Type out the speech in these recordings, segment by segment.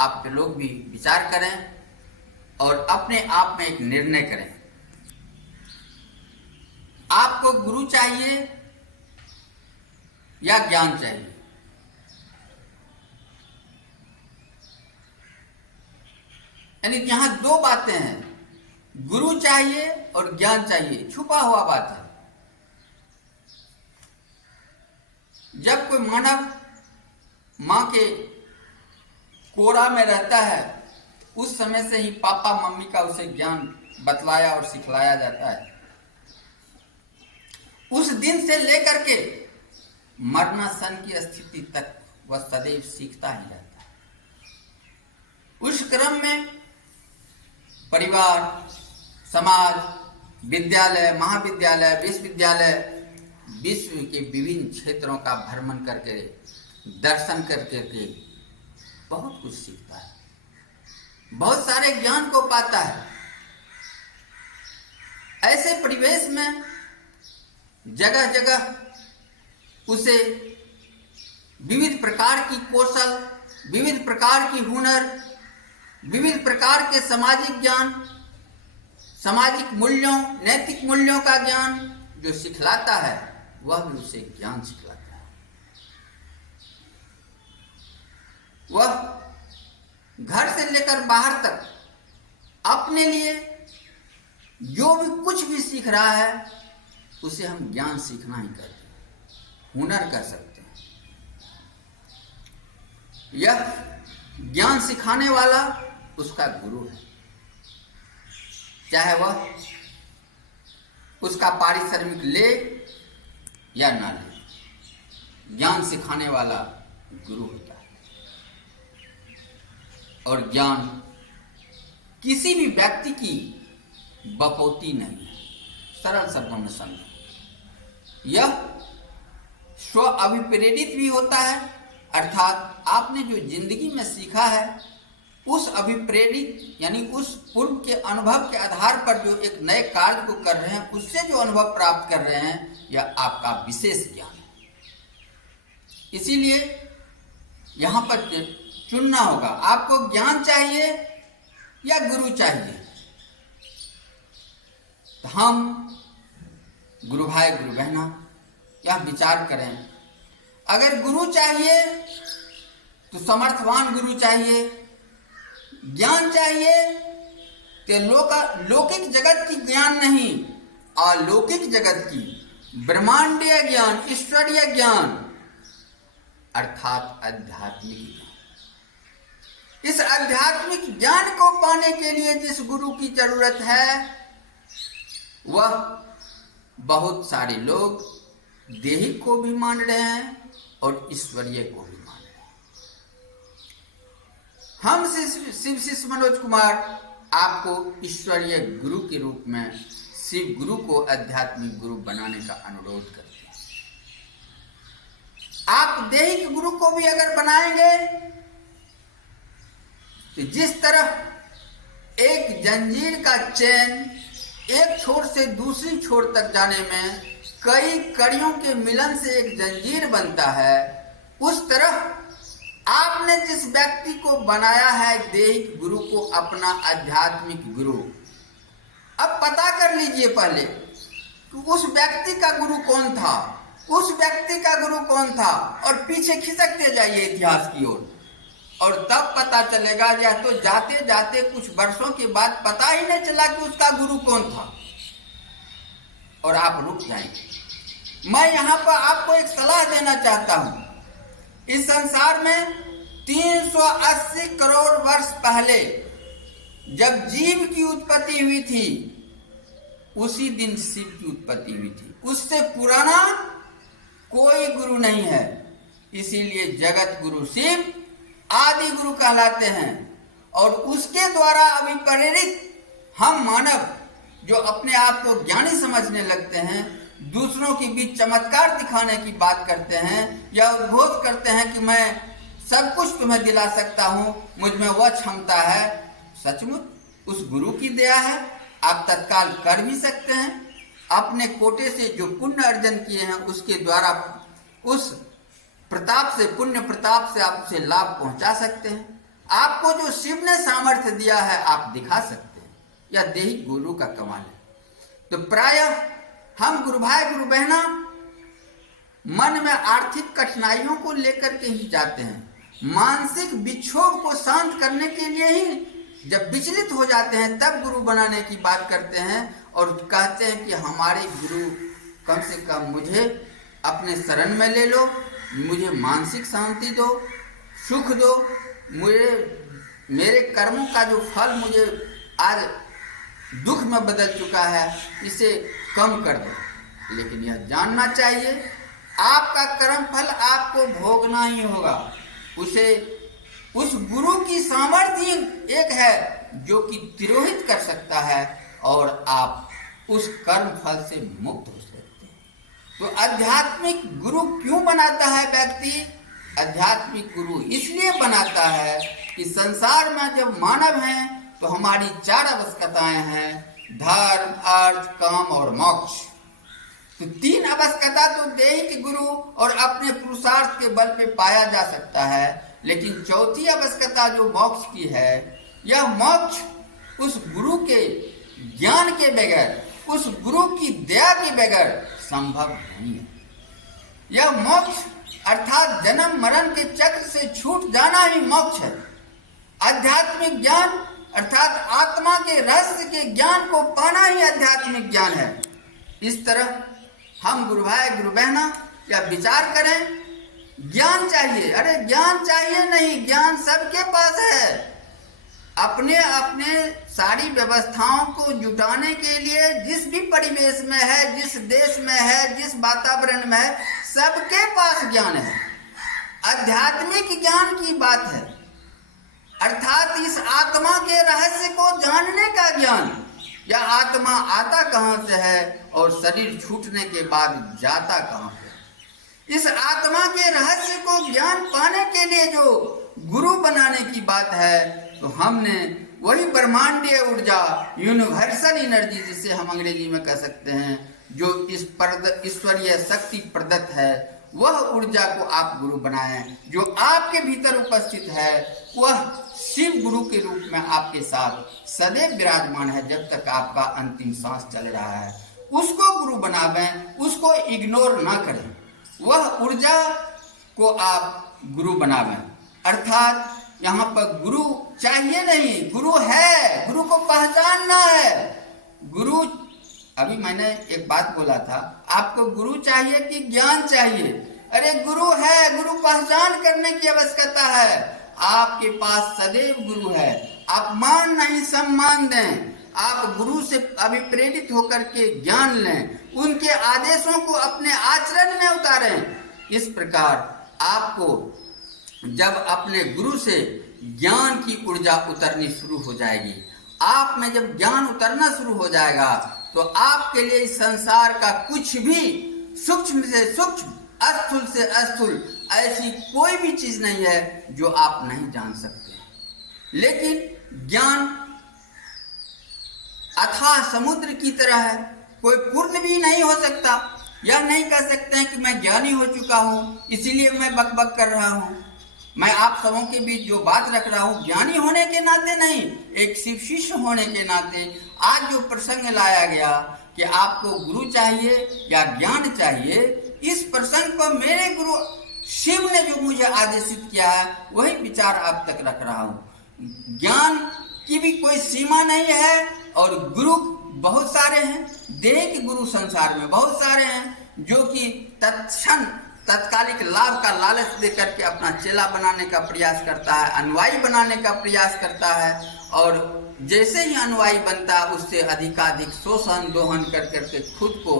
आप लोग भी विचार करें और अपने आप में एक निर्णय करें। आपको गुरु चाहिए या ज्ञान चाहिए? यानी यहां दो बातें हैं, गुरु चाहिए और ज्ञान चाहिए, छुपा हुआ बात है। जब कोई मानव मां के कोरा में रहता है, उस समय से ही पापा मम्मी का उसे ज्ञान बतलाया और सिखलाया जाता है। उस दिन से लेकर के मरणासन की स्थिति तक वह सदैव सीखता ही रहता है। उस क्रम में परिवार, समाज, विद्यालय, महाविद्यालय, विश्वविद्यालय, विश्व के विभिन्न क्षेत्रों का भ्रमण करके, दर्शन करके के बहुत कुछ सीखता है, बहुत सारे ज्ञान को पाता है। ऐसे परिवेश में जगह जगह उसे विविध प्रकार की कौशल, विविध प्रकार की हुनर, विविध प्रकार के सामाजिक ज्ञान, सामाजिक मूल्यों, नैतिक मूल्यों का ज्ञान जो सिखलाता है, वह भी उसे ज्ञान सिखलाता है। वह घर से लेकर बाहर तक अपने लिए जो भी कुछ भी सीख रहा है, उसे हम ज्ञान सीखना ही कहते हैं, हुनर कर सकते हैं। यह ज्ञान सिखाने वाला उसका गुरु है, चाहे वह उसका पारिश्रमिक ले या ना ले, ज्ञान सिखाने वाला गुरु होता है। और ज्ञान किसी भी व्यक्ति की बकौती नहीं है, सरल शब्दों में समझो। यह स्व अभिप्रेरित भी होता है, अर्थात आपने जो जिंदगी में सीखा है, उस अभिप्रेरित यानी उस पूर्व के अनुभव के आधार पर जो एक नए कार्य को कर रहे हैं, उससे जो अनुभव प्राप्त कर रहे हैं, यह आपका विशेष ज्ञान है। इसीलिए यहां पर चुनना होगा, आपको ज्ञान चाहिए या गुरु चाहिए। तो हम गुरु भाई, गुरु बहना, यह विचार करें। अगर गुरु चाहिए तो समर्थवान गुरु चाहिए, ज्ञान चाहिए तो लौकिक जगत की ज्ञान नहीं, अलौकिक जगत की ब्रह्मांडीय ज्ञान, ईश्वरीय ज्ञान, अर्थात आध्यात्मिक ज्ञान। इस आध्यात्मिक ज्ञान को पाने के लिए जिस गुरु की जरूरत है, वह बहुत सारे लोग देहिक को भी मान रहे हैं और ईश्वरीय को भी मान रहे हैं। हम शिव शिष्य मनोज कुमार आपको ईश्वरीय गुरु के रूप में शिव गुरु को आध्यात्मिक गुरु बनाने का अनुरोध करते हैं। आप दैहिक गुरु को भी अगर बनाएंगे तो जिस तरह एक जंजीर का चैन एक छोर से दूसरी छोर तक जाने में कई कड़ियों के मिलन से एक जंजीर बनता है, उस तरह आपने जिस व्यक्ति को बनाया है दैहिक गुरु को अपना आध्यात्मिक गुरु, अब पता कर लीजिए पहले कि उस व्यक्ति का गुरु कौन था, उस व्यक्ति का गुरु कौन था, और पीछे खिसकते जाइए इतिहास की ओर, और तब पता चलेगा। या तो जाते जाते कुछ वर्षों के बाद पता ही नहीं चला कि उसका गुरु कौन था और आप रुक जाएंगे। मैं यहाँ पर आपको एक सलाह देना चाहता हूँ। इस संसार में 380 करोड़ वर्ष पहले जब जीव की उत्पत्ति हुई थी, उसी दिन शिव की उत्पत्ति हुई थी। उससे पुराना कोई गुरु नहीं है। इसीलिए जगत गुरु शिव आदि गुरु कहलाते हैं। और उसके द्वारा अभिप्रेरित हम मानव जो अपने आप को ज्ञानी समझने लगते हैं, दूसरों के बीच चमत्कार दिखाने की बात करते हैं या उद्घोष करते हैं कि मैं सब कुछ तुम्हें दिला सकता हूं, मुझ में वह क्षमता है, सचमुच उस गुरु की दया है। आप तत्काल कर भी सकते हैं। अपने कोटे से जो पुण्य अर्जन किए हैं उसके द्वारा उस प्रताप से, पुण्य प्रताप से आप उसे लाभ पहुंचा सकते हैं। आपको जो शिव ने सामर्थ्य दिया है आप दिखा सकते हैं, यह देही गुरु का कमाल है। तो प्रायः हम गुरु भाई गुरु बहना मन में आर्थिक कठिनाइयों को लेकर के ही जाते हैं, मानसिक विक्षोभ को शांत करने के लिए ही जब विचलित हो जाते हैं तब गुरु बनाने की बात करते हैं और कहते हैं कि हमारे गुरु कम से कम मुझे अपने शरण में ले लो, मुझे मानसिक शांति दो, सुख दो, मेरे कर्मों का जो फल मुझे आज दुख में बदल चुका है इसे कम कर दो। लेकिन यह जानना चाहिए आपका कर्म फल आपको भोगना ही होगा। उस गुरु की सामर्थ्य एक है जो कि तिरोहित कर सकता है और आप उस कर्म फल से मुक्त हो सकते हैं। तो आध्यात्मिक गुरु क्यों बनाता है व्यक्ति? आध्यात्मिक गुरु इसलिए बनाता है कि संसार में जब मानव हैं तो हमारी 4 आवश्यकताएं हैं, धर्म, अर्थ, काम और मोक्ष। तो 3 आवश्यकता तो दैहिक गुरु और अपने पुरुषार्थ के बल पे पाया जा सकता है, लेकिन चौथी आवश्यकता जो मोक्ष की है, यह मोक्ष उस गुरु के ज्ञान के बगैर, उस गुरु की दया के बगैर संभव नहीं है। यह मोक्ष अर्थात जन्म मरण के चक्र से छूट जाना ही मोक्ष है। आध्यात्मिक ज्ञान अर्थात आत्मा के रहस्य के ज्ञान को पाना ही आध्यात्मिक ज्ञान है। इस तरह हम गुरु भाई गुरु बहना या विचार करें, ज्ञान चाहिए, अरे ज्ञान चाहिए नहीं, ज्ञान सबके पास है। अपने अपने सारी व्यवस्थाओं को जुटाने के लिए जिस भी परिवेश में है, जिस देश में है, जिस वातावरण में है, सबके पास ज्ञान है। आध्यात्मिक ज्ञान की बात है, अर्थात इस आत्मा के रहस्य को जानने का ज्ञान। यह आत्मा आता कहाँ से है और शरीर छूटने के बाद जाता कहाँ से। इस आत्मा के रहस्य को ज्ञान पाने के लिए जो गुरु बनाने की बात है, तो हमने वही ब्रह्मांडीय ऊर्जा, यूनिवर्सल एनर्जी जिसे हम अंग्रेजी में कह सकते हैं, जो इस ईश्वरीय शक्ति प्रदत्त है, वह ऊर्जा को आप गुरु बनाएं। जो आपके भीतर उपस्थित है वह शिव गुरु के रूप में आपके साथ सदैव विराजमान है जब तक आपका अंतिम सांस चल रहा है। उसको गुरु बनावें, उसको इग्नोर ना करें, वह ऊर्जा को आप गुरु बनावें। अर्थात यहाँ पर गुरु चाहिए नहीं, गुरु है, गुरु को पहचानना है। गुरु, अभी मैंने एक बात बोला था, आपको गुरु चाहिए कि ज्ञान चाहिए? अरे गुरु है, गुरु पहचान करने की आवश्यकता है। आपके पास सदैव गुरु है, आप मान नहीं सम्मान दें, आप गुरु से अभिप्रेरित होकर के ज्ञान लें, उनके आदेशों को अपने आचरण में उतारें। इस प्रकार आपको जब अपने गुरु से ज्ञान की ऊर्जा उतरनी शुरू हो जाएगी, आप में जब ज्ञान उतरना शुरू हो जाएगा, तो आपके लिए इस संसार का कुछ भी सूक्ष्म से सूक्ष्म, अस्थूल से अस्थूल ऐसी कोई भी चीज नहीं है जो आप नहीं जान सकते। लेकिन ज्ञान अथाह समुद्र की तरह है, कोई पूर्ण भी नहीं हो सकता। यह नहीं कह सकते हैं कि मैं ज्ञानी हो चुका हूं इसीलिए मैं बकबक कर रहा हूं, मैं आप सबों के बीच जो बात रख रहा हूं ज्ञानी होने के नाते नहीं, एक शिव शिष्य होने के नाते आज जो प्रसंग लाया गया कि आपको गुरु चाहिए या ज्ञान चाहिए, इस प्रसंग को मेरे गुरु शिव ने जो मुझे आदेशित किया है वही विचार आप तक रख रहा हूं। ज्ञान की भी कोई सीमा नहीं है और गुरु बहुत सारे हैं, देह गुरु संसार में बहुत सारे हैं जो कि तत्क्षण तत्कालिक लाभ का लालच देकर के अपना चेला बनाने का प्रयास करता है, अनुयायी बनाने का प्रयास करता है, और जैसे ही अनुयायी बनता है उससे अधिकाधिक शोषण दोहन कर करके खुद को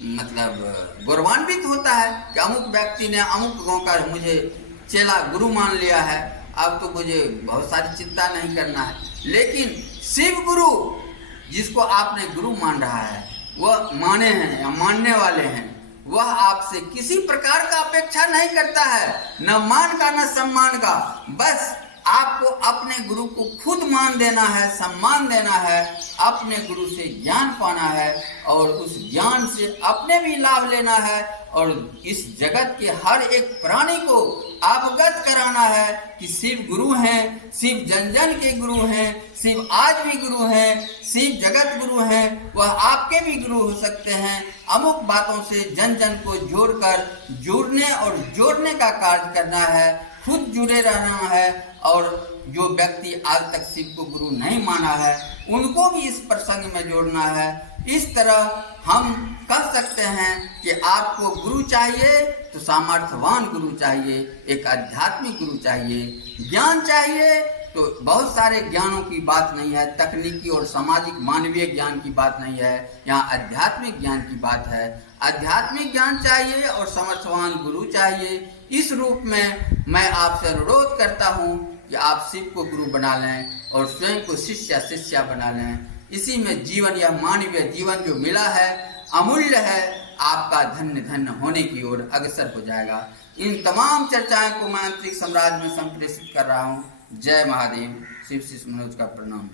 मतलब गौरवान्वित होता है कि अमुक व्यक्ति ने अमुक गांव का मुझे चेला गुरु मान लिया है, अब तो मुझे बहुत सारी चिंता नहीं करना है। लेकिन शिव गुरु जिसको आपने गुरु मान रहा है, वह माने हैं या मानने वाले हैं, वह आपसे किसी प्रकार का अपेक्षा नहीं करता है, न मान का न सम्मान का। बस आपको अपने गुरु को खुद मान देना है, सम्मान देना है, अपने गुरु से ज्ञान पाना है और उस ज्ञान से अपने भी लाभ लेना है और इस जगत के हर एक प्राणी को अवगत कराना है कि शिव गुरु हैं, शिव जन जन के गुरु हैं, शिव आज भी गुरु हैं, शिव जगत गुरु हैं, वह आपके भी गुरु हो सकते हैं। अमुक बातों से जन जन को जोड़कर जुड़ने और जोड़ने का कार्य करना है, खुद जुड़े रहना है और जो व्यक्ति आज तक शिव को गुरु नहीं माना है उनको भी इस प्रसंग में जोड़ना है। इस तरह हम कह सकते हैं कि आपको गुरु चाहिए तो सामर्थ्यवान गुरु चाहिए, एक आध्यात्मिक गुरु चाहिए। ज्ञान चाहिए तो बहुत सारे ज्ञानों की बात नहीं है, तकनीकी और सामाजिक मानवीय ज्ञान की बात नहीं है, यहाँ आध्यात्मिक ज्ञान की बात है। आध्यात्मिक ज्ञान चाहिए और समर्थवान गुरु चाहिए। इस रूप में मैं आपसे अनुरोध करता हूँ कि आप शिव को गुरु बना लें और स्वयं को शिष्य शिष्या बना लें। इसी में जीवन, यह मानवीय जीवन जो मिला है अमूल्य है, आपका धन्य धन्य होने की ओर अग्रसर हो जाएगा। इन तमाम चर्चाएं को मैं अंतरिक्ष साम्राज्य में संप्रेषित कर रहा हूँ। जय महादेव। शिव शिष्य मनोज का प्रणाम।